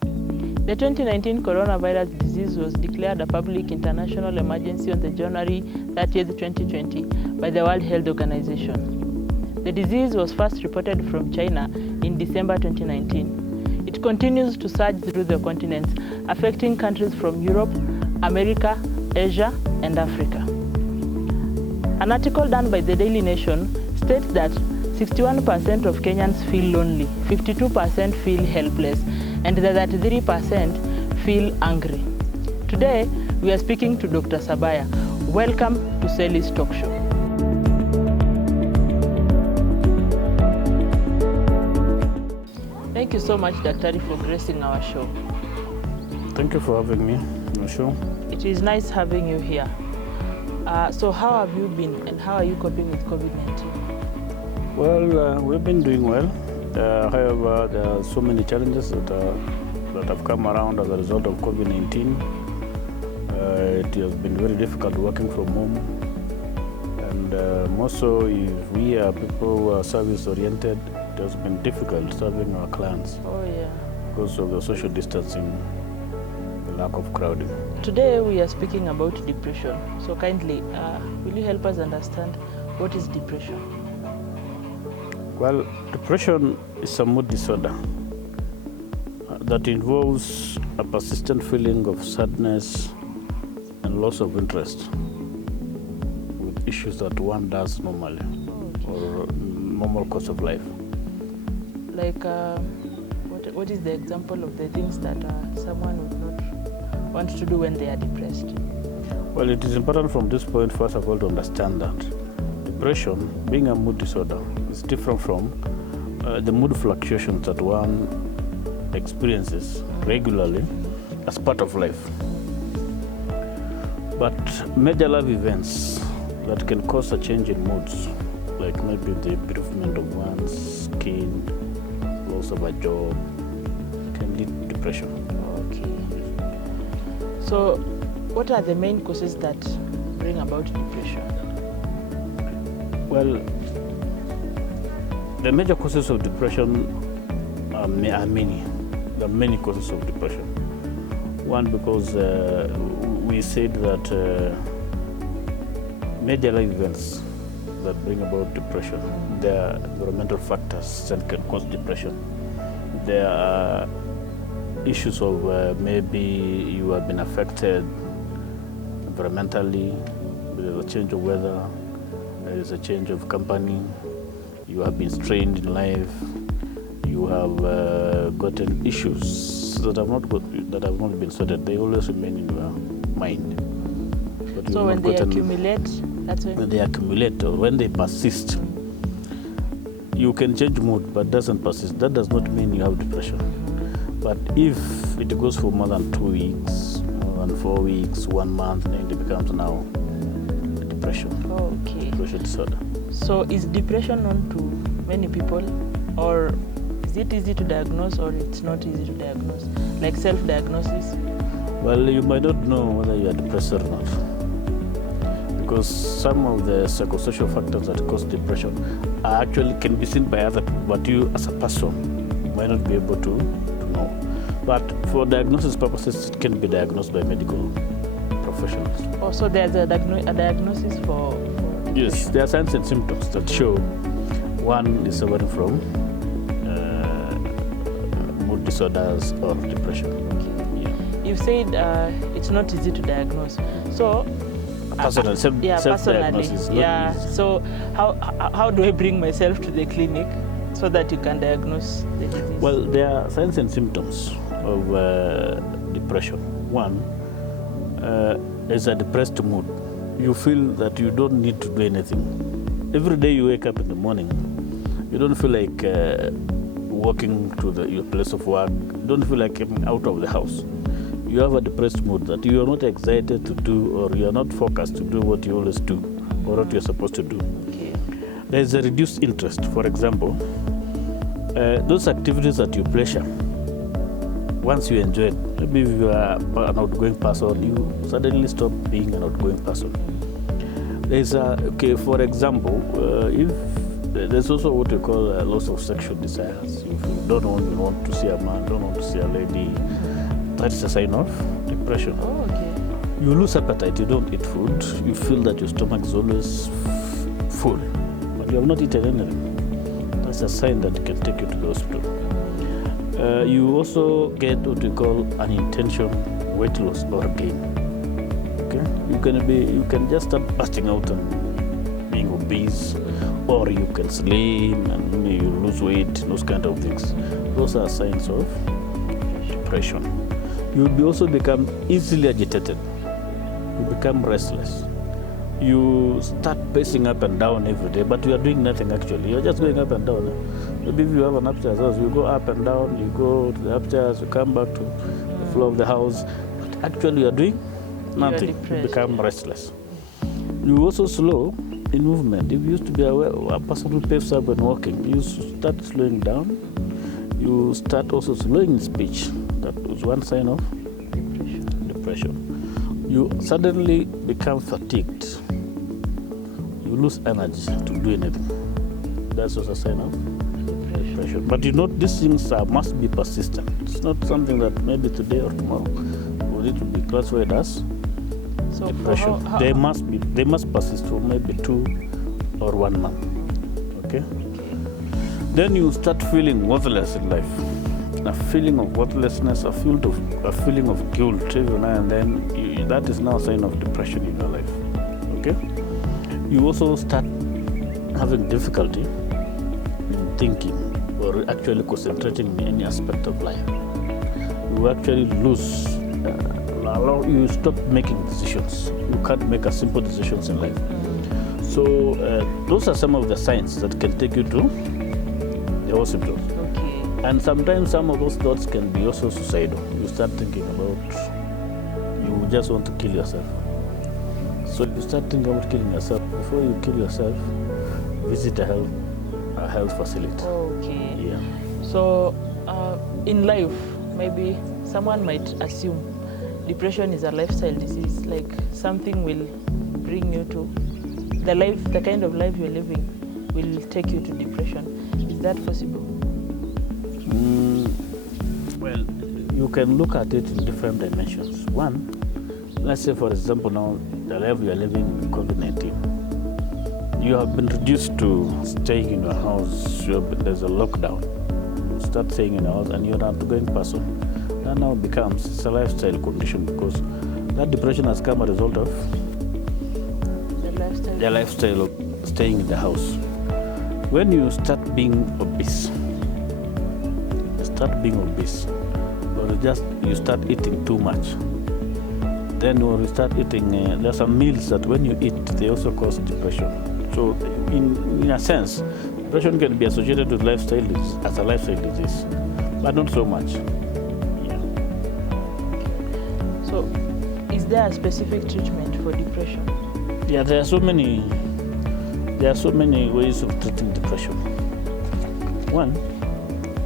The 2019 coronavirus disease was declared a public international emergency on the January 30th, 2020 by the World Health Organization. The disease was first reported from China in December 2019. It continues to surge through the continents, affecting countries from Europe, America, Asia, and Africa. An article done by the Daily Nation states that 61% of Kenyans feel lonely, 52% feel helpless, and the 33% feel angry. Today, we are speaking to Dr. Sabaya. Welcome to SELLY'S talk show. Thank you so much, Daktari, for gracing our show. Thank you for having me on the show. It is nice having you here. So how have you been and how are you coping with COVID-19? Well, we've been doing well. However, there are so many challenges that have come around as a result of COVID-19. It has been very difficult working from home. And more so, if we are people who are service-oriented, it has been difficult serving our clients. Oh, yeah. Because of the social distancing, the lack of crowding. Today, we are speaking about depression. So kindly, will you help us understand what is depression? Well, depression is a mood disorder that involves a persistent feeling of sadness and loss of interest with issues that one does normally or normal course of life. Like, what is the example of the things that someone would not want to do when they are depressed? Well, it is important from this point, first of all, to understand that depression, being a mood disorder, is different from the mood fluctuations that one experiences regularly as part of life. But major life events that can cause a change in moods, like maybe the bereavement of one's skin, loss of a job, can lead to depression. Okay. So, what are the main causes that bring about depression? Well, the major causes of depression are many. There are many causes of depression. One, because we said that major life events that bring about depression, there are environmental factors that can cause depression. There are issues of maybe you have been affected environmentally, with a change of weather, there is a change of company, you have been strained in life, you have gotten issues that have not been sorted. They always remain in your mind. But so when they accumulate, that's when they accumulate or when they persist, you can change mood, but doesn't persist. That does not mean you have depression. But if it goes for more than 2 weeks, more than 4 weeks, 1 month, then it becomes now depression. Okay. Depression disorder. So is depression known to many people, or is it easy to diagnose, or it's not easy to diagnose, like self-diagnosis? Well, you might not know whether you are depressed or not, because some of the psychosocial factors that cause depression actually can be seen by other people, but you as a person might not be able to know. But for diagnosis purposes, it can be diagnosed by medical professionals. Oh, so there's a diagnosis for depression? Yes, there are signs and symptoms that show one is suffering from mood disorders or depression. Okay. Yeah. You said it's not easy to diagnose. So self-diagnosis is not easy. So how do I bring myself to the clinic so that you can diagnose the disease? Well, there are signs and symptoms of depression. One is a depressed mood. You feel that you don't need to do anything. Every day you wake up in the morning, you don't feel like walking to your place of work. You don't feel like coming out of the house. You have a depressed mood that you are not excited to do, or you are not focused to do what you always do or what you're supposed to do. Okay. There is a reduced interest. For example, those activities that you pleasure, once you enjoy it, maybe if you are an outgoing person, you suddenly stop being an outgoing person. There's for example, if There's also what we call a loss of sexual desires. If you don't want to see a man, don't want to see a lady, that's a sign of depression. Oh, okay. You lose appetite, you don't eat food, you feel that your stomach is always full, but you have not eaten anything. That's a sign that can take you to the hospital. You also get what we call unintentional weight loss or gain. Okay, you can just start busting out and being obese, or you can slim and you lose weight, those kind of things. Those are signs of depression. You will also become easily agitated. You become restless. You start pacing up and down every day, but you are doing nothing actually. You're just going up and down. Maybe if you have an upstairs house, you go up and down, you go to the upstairs, you come back to the floor of the house. But actually you are doing nothing. You become restless. You also slow in movement. If you used to be a person who paves up when walking, you start slowing down. You start also slowing in speech. That was one sign of depression. You suddenly become fatigued. You lose energy to do anything. That's also a sign of depression. But you know, these things must be persistent. It's not something that maybe today or tomorrow will it be classified as depression. They must persist for maybe 2 or 1 month. Okay? Then you start feeling worthless in life. A feeling of worthlessness, a feeling of guilt every now and then. That is now a sign of depression in your life. Okay? You also start having difficulty in thinking or actually concentrating in any aspect of life. You actually lose. You stop making decisions. You can't make a simple decisions in life. So those are some of the signs that can take you to the hospital. Okay. And sometimes some of those thoughts can be also suicidal. You start thinking about, you just want to kill yourself. So you start thinking about killing yourself. Before you kill yourself, visit a health facility. Okay. Yeah. So in life, maybe someone might assume depression is a lifestyle disease, like something will bring you to the kind of life you're living will take you to depression. Is that possible? Well, you can look at it in different dimensions. One, let's say for example now, the life you are living with COVID-19. You have been reduced to staying in your house, there's a lockdown. You start staying in your house and you're an outgoing person. That now becomes a lifestyle condition because that depression has come as a result of the lifestyle of staying in the house. When you start being obese, or you start eating too much, then when you start eating, there are some meals that when you eat, they also cause depression. So in a sense, depression can be associated with lifestyle as a lifestyle disease, but not so much. So, is there a specific treatment for depression? Yeah, there are so many ways of treating depression. One,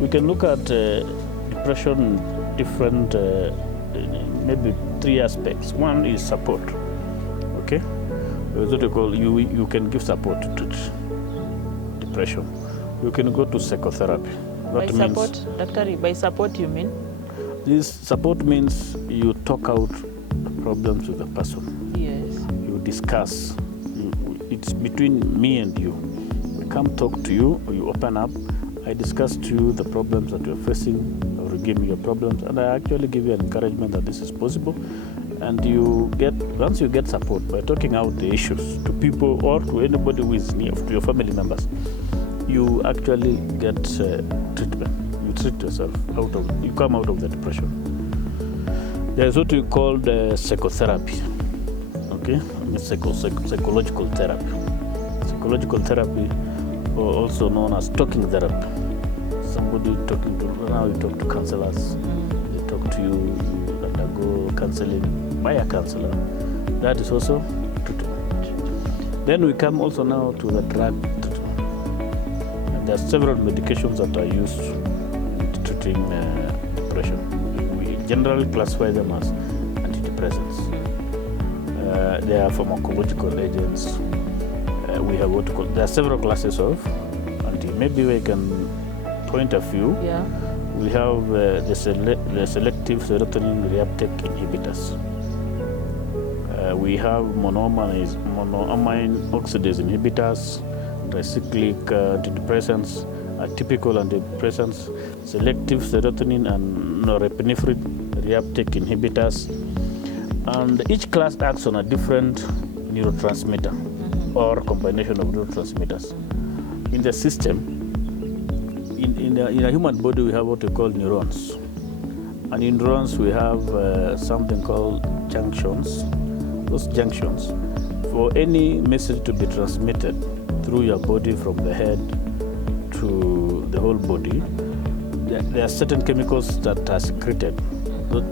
we can look at depression in different, maybe 3 aspects. One is support. Okay, what you call you can give support to treat depression. You can go to psychotherapy. By support you mean? This support means you talk out the problems with the person. Yes. You discuss. It's between me and you. I come talk to you, or you open up. I discuss to you the problems that you're facing, or you give me your problems, and I actually give you an encouragement that this is possible. And once you get support by talking out the issues to people or to anybody who is near, to your family members, you actually get treatment. You treat yourself you come out of the depression. There's what we call the psychotherapy. Okay, psychological therapy. Psychological therapy, or also known as talking therapy. Somebody talking to, now you talk to counselors, they talk to you, you undergo counseling by a counselor. That is also treatment. Then we come also now to the drug treatment. And there are several medications that are used in treating depression. We generally classify them as antidepressants. They are pharmacological agents. We have there are several classes of maybe we can point a few. Yeah. We have the selective serotonin reuptake inhibitors. We have monoamine oxidase inhibitors, tricyclic antidepressants, atypical antidepressants, selective serotonin and norepinephrine reuptake inhibitors. And each class acts on a different neurotransmitter or combination of neurotransmitters. In the system, in a human body, we have what we call neurons. And in neurons, we have something called junctions. Those junctions, for any message to be transmitted through your body from the head to the whole body, there are certain chemicals that are secreted.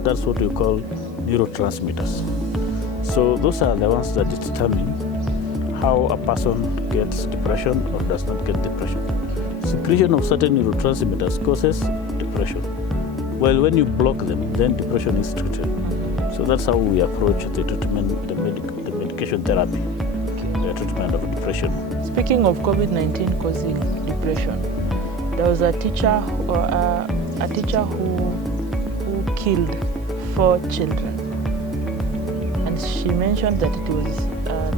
That's what we call neurotransmitters. So those are the ones that determine how a person gets depression or does not get depression. Secretion of certain neurotransmitters causes depression. Well, when you block them, then depression is treated. So that's how we approach the treatment, the medication therapy, the treatment of depression. Speaking of COVID-19 causing depression, there was a teacher who killed 4 children, and she mentioned that it was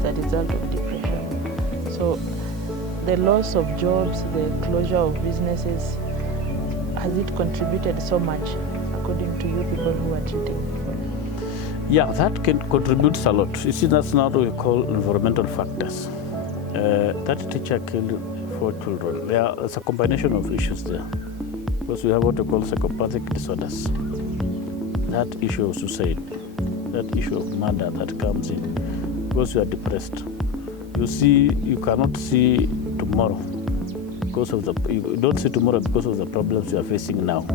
the result of depression. So the loss of jobs, the closure of businesses, has it contributed so much, according to you people who are treating? Yeah, that can contribute a lot. You see, that's not what we call environmental factors. That teacher killed 4 children. There's a combination of issues there. Because we have what we call psychopathic disorders. That issue of suicide, that issue of murder that comes in because you are depressed. You see, you cannot see tomorrow because of you don't see tomorrow because of the problems you are facing now.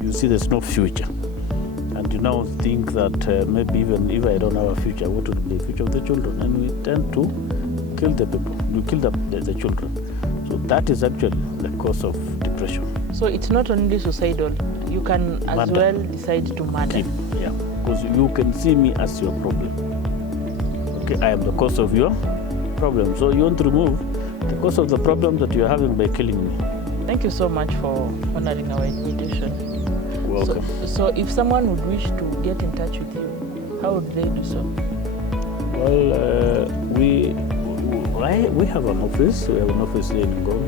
You see there's no future. And you now think that maybe even if I don't have a future, what will be the future of the children? And we tend to kill the people, we kill the children. So that is actually the cause of depression. So it's not only suicidal, you can as well decide to murder. Yeah, because you can see me as your problem. Okay, I am the cause of your problem. So you want to remove the cause of the problem that you are having by killing me. Thank you so much for honoring our invitation. Welcome. So if someone would wish to get in touch with you, how would they do so? Well, we have an office. We have an office here in Ngong.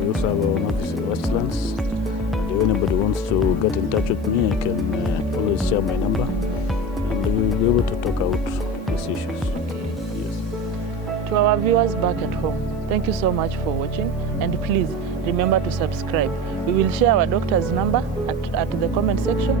We also have an office in Westlands. And if anybody wants to get in touch with me, I can always share my number, and we will be able to talk out these issues. Yes. To our viewers back at home, thank you so much for watching, and please remember to subscribe. We will share our doctor's number at the comment section.